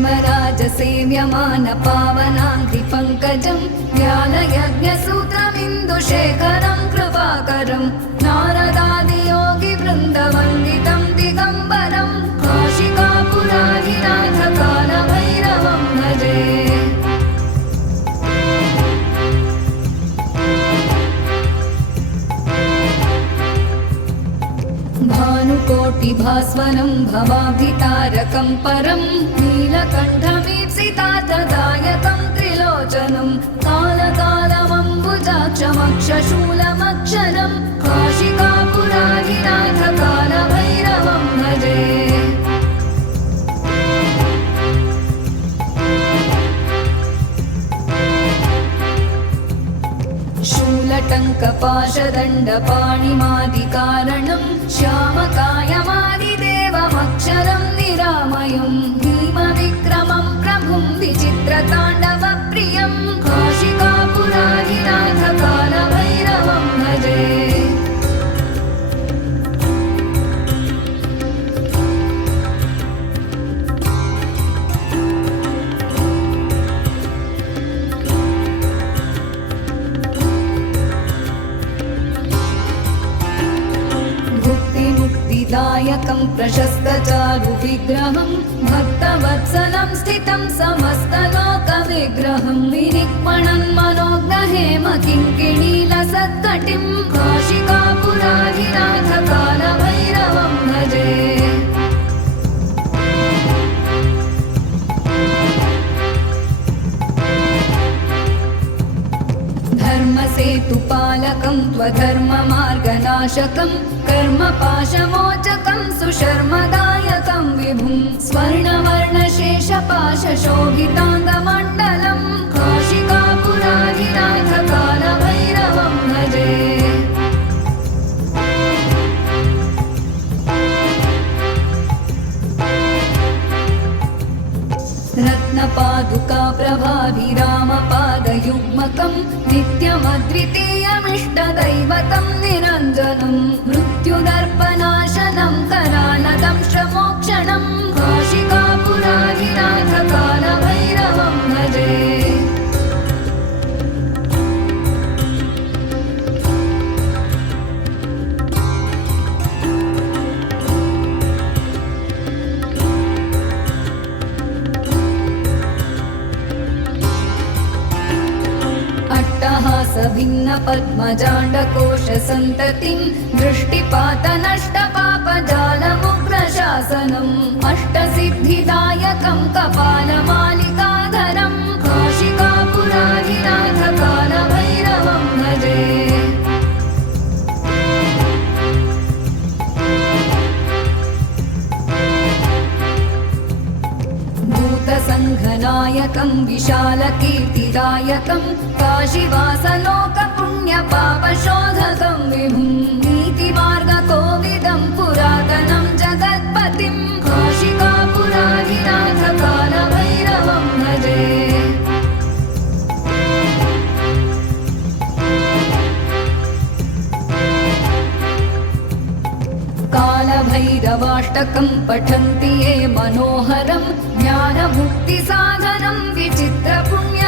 हेमराजसेव्यमान पावनाङ्घ्रिपङ्कजं ज्ञानयज्ञसूत्रमिन्दुशेखरं कृपाकरं नारदादियोगिवृन्दवन्दितं दिगम्बरं काशिकापुराधिनाथकालभैरवं भजे। भानुकोटिभास्वरं भवाब्धितारकं परं नीलकण्ठमीप्सितार्थदायकं त्रिलोचनं कालकालमम्बुजाक्षमक्षशूलमक्षरं काशिकापुराधिनाथकालभैरवं भजे। शूलटङ्कपाशदण्डपाणिमादिकारणं श्यामकायमादिदेवमक्षरं निरामयं भीमविक्रमं प्रभुं विचित्रताण्डवप्रियं काशिकापुराधिनाथकालभैरवं भजे। दायकं प्रशस्तचारुविग्रहं भक्तवत्सलं स्थितं समस्तलोकविग्रहं विनिक्मणं मनोज्ञहेम किङ्किणीलसत्कटिं काशिकापुराधिनाथकालभैरवं भजे। धर्मसेतुपालकं त्वधर्ममार्गनाशकं कर्मपाशमोचकं सुशर्मदायकं विभुं स्वर्णवर्णशेषपाशशोभिताङ्गमण्डलं काशिकापुराधिनाथकालभैरवं भजे। रत्नपादुका प्रभाभिरामपादयुग्मकं नित्यमद्वितीयमिष्टदैवतं निरञ्जनं मृत्युदर्पनाशनं करालदंष्ट्रमोक्षणं काशिकापुराधिनाथकालभैरवं भजे। भिन्नपद्मजाण्डकोशसन्ततिं दृष्टिपातनष्टपापजालमुग्रशासनम् अष्टसिद्धिदायकं कपालमालिकाधरं काशिकापुराधिनाथकालभैरवं भजे। भूतसङ्घनायकं विशालकीर्तिदायकं काशीवासलोकपुण्यपापशोधकं विभुं नीतिमार्गकोविदं पुरातनं जगत्पतिं काशिकापुराधिनाथकालभैरवं भजे। कालभैरवाष्टकं पठन्ति ये मनोहरं ज्ञानमुक्तिसाधनं विचित्रपुण्य